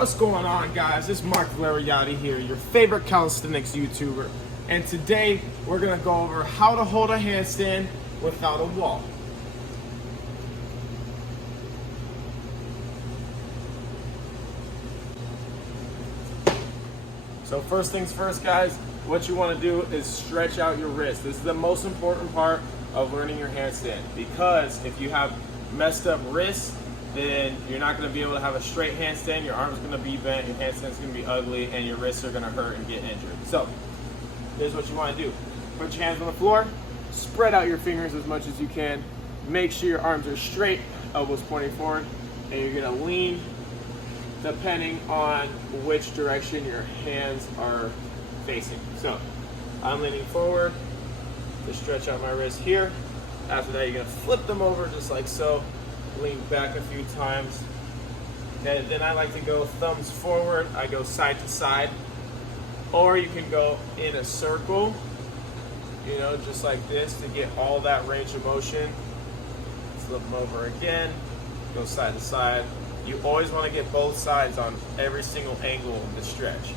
What's going on, guys? It's Mark Valeriati here, your favorite calisthenics YouTuber. And today we're gonna go over how to hold a handstand without a wall. So first things first, guys, what you wanna do is stretch out your wrist. This is the most important part of learning your handstand, because if you have messed up wrists, then you're not going to be able to have a straight handstand. Your arm's going to be bent, your handstand's going to be ugly, and your wrists are going to hurt and get injured. So here's what you want to do. Put your hands on the floor, spread out your fingers as much as you can, make sure your arms are straight, elbows pointing forward, and you're going to lean depending on which direction your hands are facing. So I'm leaning forward to stretch out my wrist here. After that, you're going to flip them over just like so. Lean back a few times. Okay, then I like to go thumbs forward. I go side to side, or you can go in a circle, you know, just like this to get all that range of motion. Flip them over again, go side to side. You always want to get both sides on every single angle of the stretch.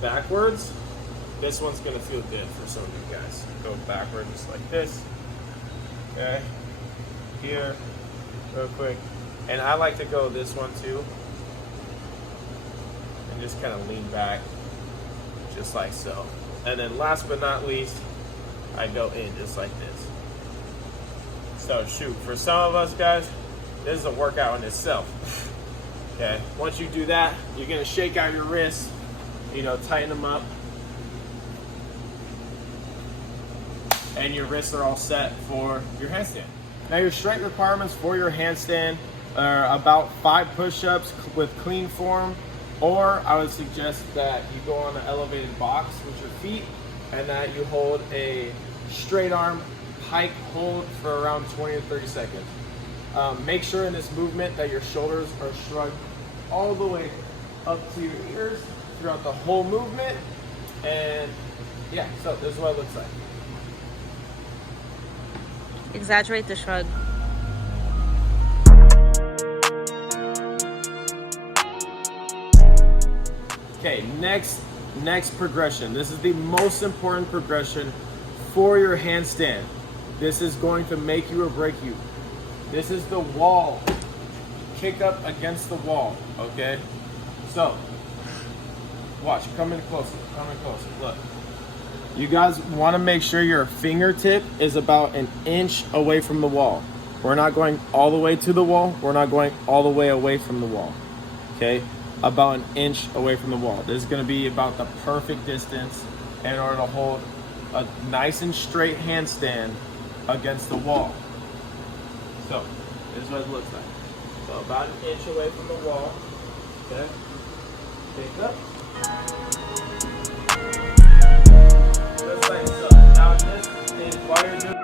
Backwards, this one's going to feel good for some of you guys. Go backward just like this. Okay, here. Real quick, and I like to go this one too, and just kind of lean back, just like so. And then last but not least, I go in just like this. So shoot, for some of us guys, this is a workout in itself. Okay, once you do that, you're gonna shake out your wrists, you know, tighten them up, and your wrists are all set for your handstand. Now your strength requirements for your handstand are about 5 push-ups with clean form, or I would suggest that you go on an elevated box with your feet and that you hold a straight arm pike hold for around 20 to 30 seconds. Make sure in this movement that your shoulders are shrugged all the way up to your ears throughout the whole movement. And yeah, so this is what it looks like. Exaggerate the shrug. Okay, next progression. This is the most important progression for your handstand. This is going to make you or break you. This is the wall. Kick up against the wall, okay? So, watch, come in closer, look. You guys want to make sure your fingertip is about an inch away from the wall. We're not going all the way to the wall. We're not going all the way away from the wall. Okay? About an inch away from the wall. This is going to be about the perfect distance in order to hold a nice and straight handstand against the wall. So, this is what it looks like. So, about an inch away from the wall. Okay? Pick up. Just like so. Now this is while you're doing.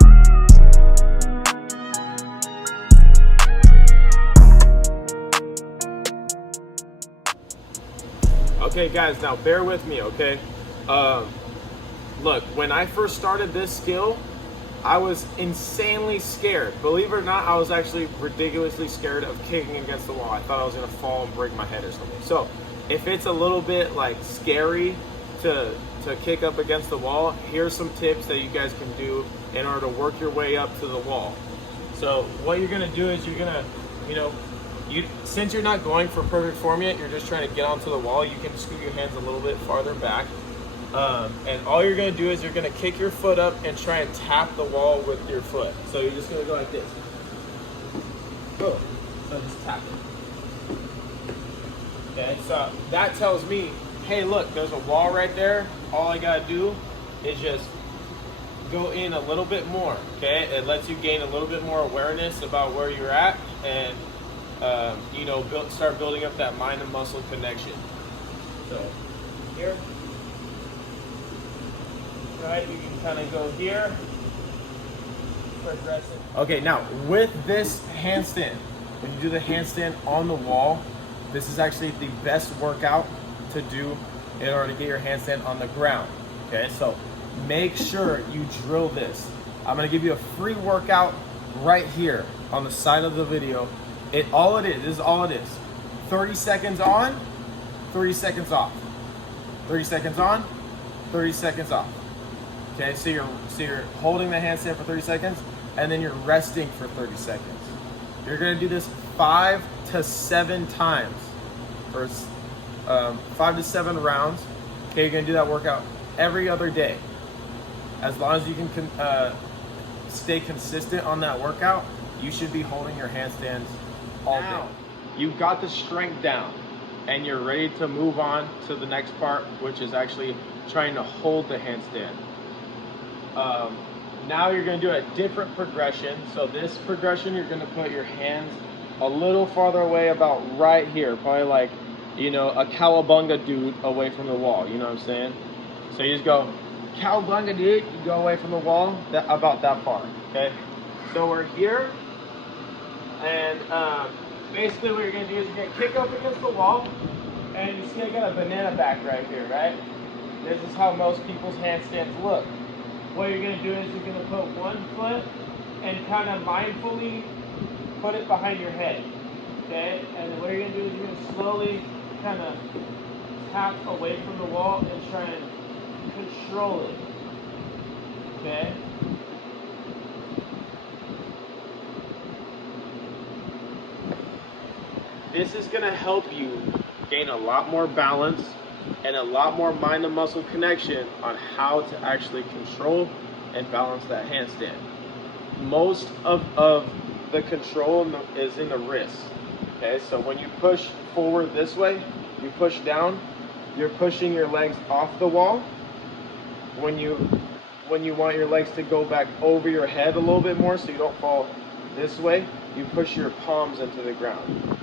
Okay guys, now bear with me, okay? Look, when I first started this skill, I was insanely scared. Believe it or not, I was actually ridiculously scared of kicking against the wall. I thought I was gonna fall and break my head or something. So if it's a little bit like scary to kick up against the wall, here's some tips that you guys can do in order to work your way up to the wall. So what you're gonna do is you're gonna, since you're not going for perfect form yet, you're just trying to get onto the wall, you can scoot your hands a little bit farther back. And all you're gonna do is you're gonna kick your foot up and try and tap the wall with your foot. So you're just gonna go like this. Boom. So just tap it. Okay, so that tells me, hey look, there's a wall right there. All I gotta do is just go in a little bit more, okay? It lets you gain a little bit more awareness about where you're at, and start building up that mind and muscle connection. So here, right, you can kind of go here, progress it. Okay, now with this handstand, when you do the handstand on the wall, this is actually the best workout to do in order to get your handstand on the ground. Okay, so make sure you drill this. I'm gonna give you a free workout right here on the side of the video. This is all it is. 30 seconds on, 30 seconds off. 30 seconds on, 30 seconds off. Okay, so you're holding the handstand for 30 seconds, and then you're resting for 30 seconds. You're gonna do this 5 to 7 times, for 5 to 7 rounds. Okay, you're gonna do that workout every other day. As long as you can stay consistent on that workout, you should be holding your handstands all day. You've got the strength down, and you're ready to move on to the next part, which is actually trying to hold the handstand. Now you're going to do a different progression. So this progression, you're going to put your hands a little farther away, about right here, probably like, you know, a cowabunga dude away from the wall. You know what I'm saying? So you just go cowabunga dude, you go away from the wall, about that far. Okay. So we're here, and basically what you're going to do is you're going to kick up against the wall, and you see I got a banana back right here, right? This is how most people's handstands look. What you're going to do is you're going to put one foot and kind of mindfully put it behind your head, okay? And then what you're going to do is you're going to slowly kind of tap away from the wall and try and control it, okay? This is going to help you gain a lot more balance and a lot more mind and muscle connection on how to actually control and balance that handstand. Most of the control is in the wrist. Okay, so when you push forward this way, you push down, you're pushing your legs off the wall. When you want your legs to go back over your head a little bit more so you don't fall this way, you push your palms into the ground.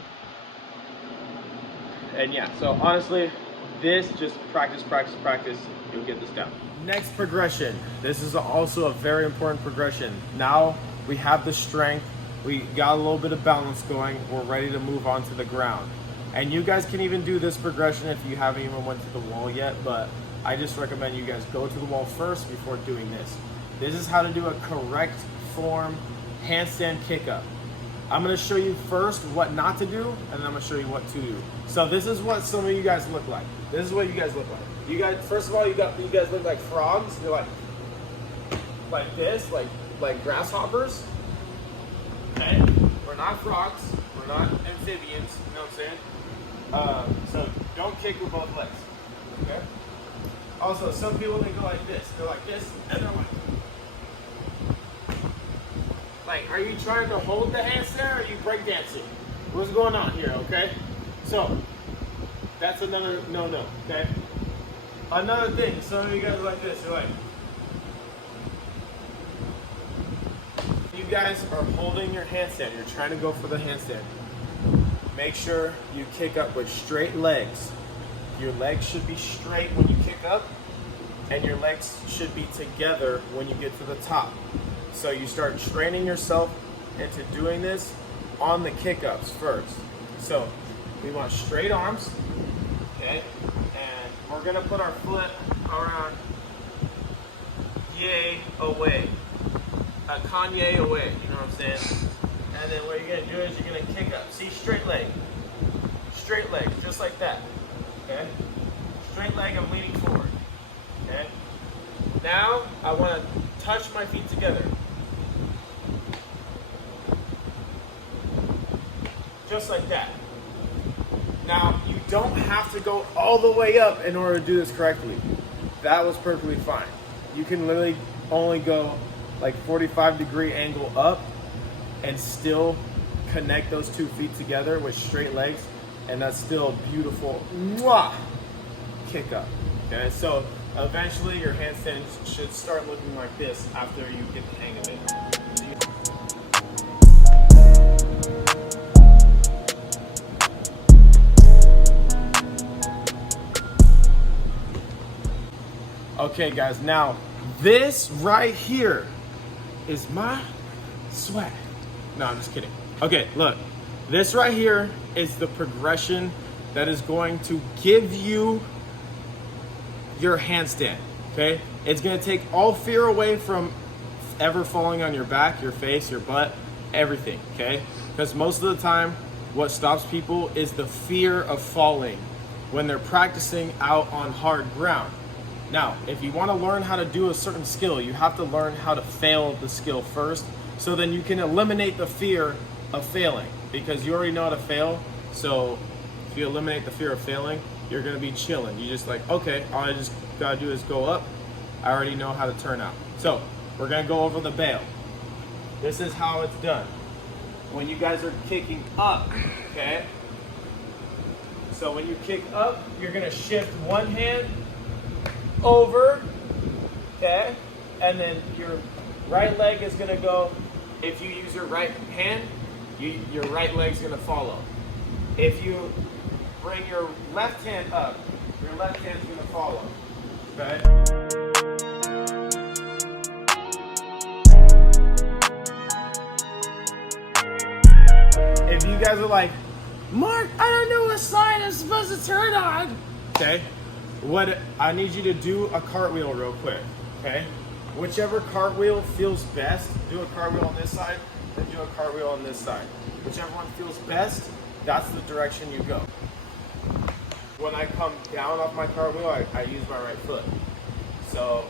And yeah, so honestly, this, just practice, you'll get this down. Next progression. This is also a very important progression. Now we have the strength, we got a little bit of balance going, we're ready to move on to the ground. And you guys can even do this progression if you haven't even went to the wall yet, but I just recommend you guys go to the wall first before doing this. This is how to do a correct form handstand kick up. I'm going to show you first what not to do, and then I'm going to show you what to do. So this is what some of you guys look like. This is what you guys look like. You guys, first of all, you guys look like frogs. You're like this, like grasshoppers. Okay? We're not frogs. We're not amphibians. You know what I'm saying? So don't kick with both legs. Okay? Also, some people, they go like this. They're like this, and they're like, are you trying to hold the handstand, or are you breakdancing? What's going on here, okay? So, that's another no-no, okay? Another thing, some of you guys are like this, you're like, you guys are holding your handstand, you're trying to go for the handstand. Make sure you kick up with straight legs. Your legs should be straight when you kick up, and your legs should be together when you get to the top. So you start training yourself into doing this on the kick-ups first. So we want straight arms, okay? And we're gonna put our foot around yay away, Kanye away, you know what I'm saying? And then what you're gonna do is you're gonna kick up. See, straight leg, just like that, okay? Straight leg, I'm leaning forward, okay? Now I wanna touch my feet together. Just like that. Now, you don't have to go all the way up in order to do this correctly. That was perfectly fine. You can literally only go like 45-degree angle up and still connect those 2 feet together with straight legs, and that's still a beautiful kick up. Okay, so eventually your handstands should start looking like this after you get the hang of it. Okay guys, now this right here is my swag. No, I'm just kidding. Okay, look, this right here is the progression that is going to give you your handstand, okay? It's gonna take all fear away from ever falling on your back, your face, your butt, everything, okay? Because most of the time, what stops people is the fear of falling. when they're practicing out on hard ground. Now, if you want to learn how to do a certain skill, you have to learn how to fail the skill first, so then you can eliminate the fear of failing, because you already know how to fail. So if you eliminate the fear of failing, you're going to be chilling. You just like, okay, all I just got to do is go up. I already know how to turn out. So we're going to go over the bail. This is how it's done. When you guys are kicking up, okay? So when you kick up, you're going to shift one hand over, okay? And then your right leg is going to go. If you use your right hand, your right leg's going to follow. If you bring your left hand up, your left hand's going to follow, okay? If you guys are like, Mark, I don't know what side I'm supposed to turn on. Okay, what I need you to do a cartwheel real quick, okay? Whichever cartwheel feels best, do a cartwheel on this side, then do a cartwheel on this side. Whichever one feels best, that's the direction you go. When I come down off my cartwheel, I use my right foot. So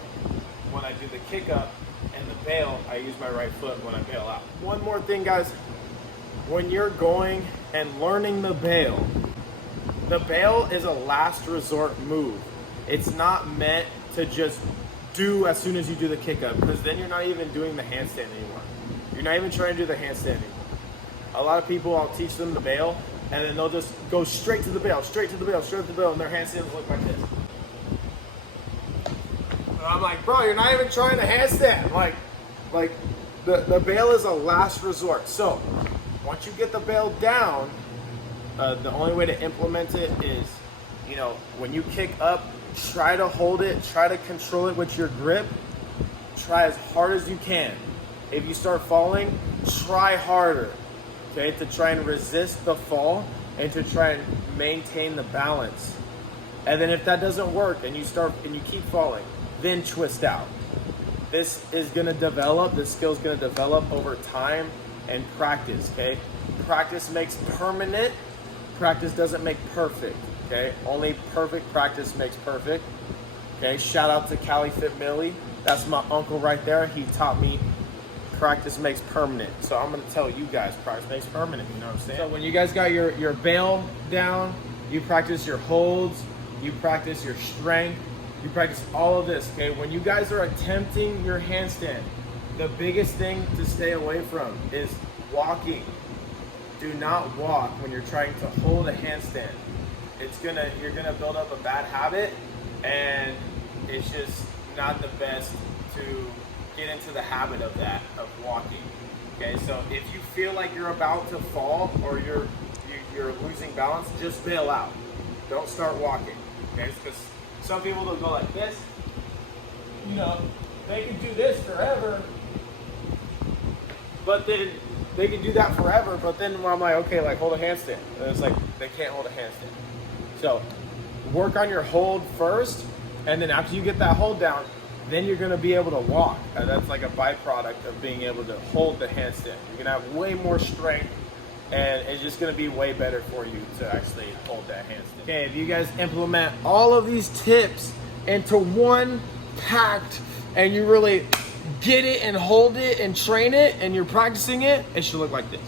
when I do the kick up and the bail, I use my right foot when I bail out. One more thing, guys. When you're going and learning the bail is a last resort move. It's not meant to just do as soon as you do the kick up, because then you're not even doing the handstand anymore. You're not even trying to do the handstand anymore. A lot of people, I'll teach them the bail, and then they'll just go straight to the bail, straight to the bail, straight to the bail, and their handstands look like this. And I'm like, bro, you're not even trying to handstand. Like the bail is a last resort. So once you get the bail down, the only way to implement it is, when you kick up, try to hold it, try to control it with your grip. Try as hard as you can. If you start falling, try harder, okay, to try and resist the fall and to try and maintain the balance. And then if that doesn't work and you keep falling, then twist out. This is gonna develop, this skill is gonna develop over time and practice, okay? Practice makes permanent. Practice doesn't make perfect, okay? Only perfect practice makes perfect, okay? Shout out to Cali Fit Millie. That's my uncle right there. He taught me practice makes permanent. So I'm gonna tell you guys, practice makes permanent, you know what I'm saying? So when you guys got your bail down, you practice your holds, you practice your strength, you practice all of this, okay? When you guys are attempting your handstand, the biggest thing to stay away from is walking. Do not walk when you're trying to hold a handstand. You're gonna build up a bad habit, and it's just not the best to get into the habit of walking. Okay, so if you feel like you're about to fall or you're losing balance, just bail out. Don't start walking. Okay, because some people will go like this. They can do this forever, but then they can do that forever. But then when I'm like, okay, like hold a handstand, and it's like they can't hold a handstand. So work on your hold first, and then after you get that hold down, then you're gonna be able to walk. That's like a byproduct of being able to hold the handstand. You're gonna have way more strength, and it's just gonna be way better for you to actually hold that handstand. Okay, if you guys implement all of these tips into one packed, and you really get it and hold it and train it, and you're practicing it, it should look like this.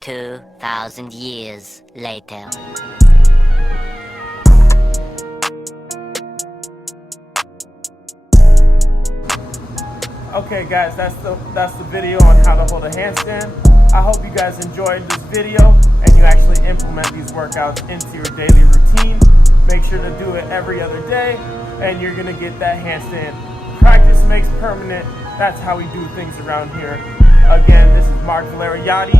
2,000 years later. Okay guys, that's the video on how to hold a handstand. I hope you guys enjoyed this video and you actually implement these workouts into your daily routine. Make sure to do it every other day and you're gonna get that handstand. Practice makes permanent. That's how we do things around here. Again, this is Mark Valeriati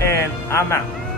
and I'm out.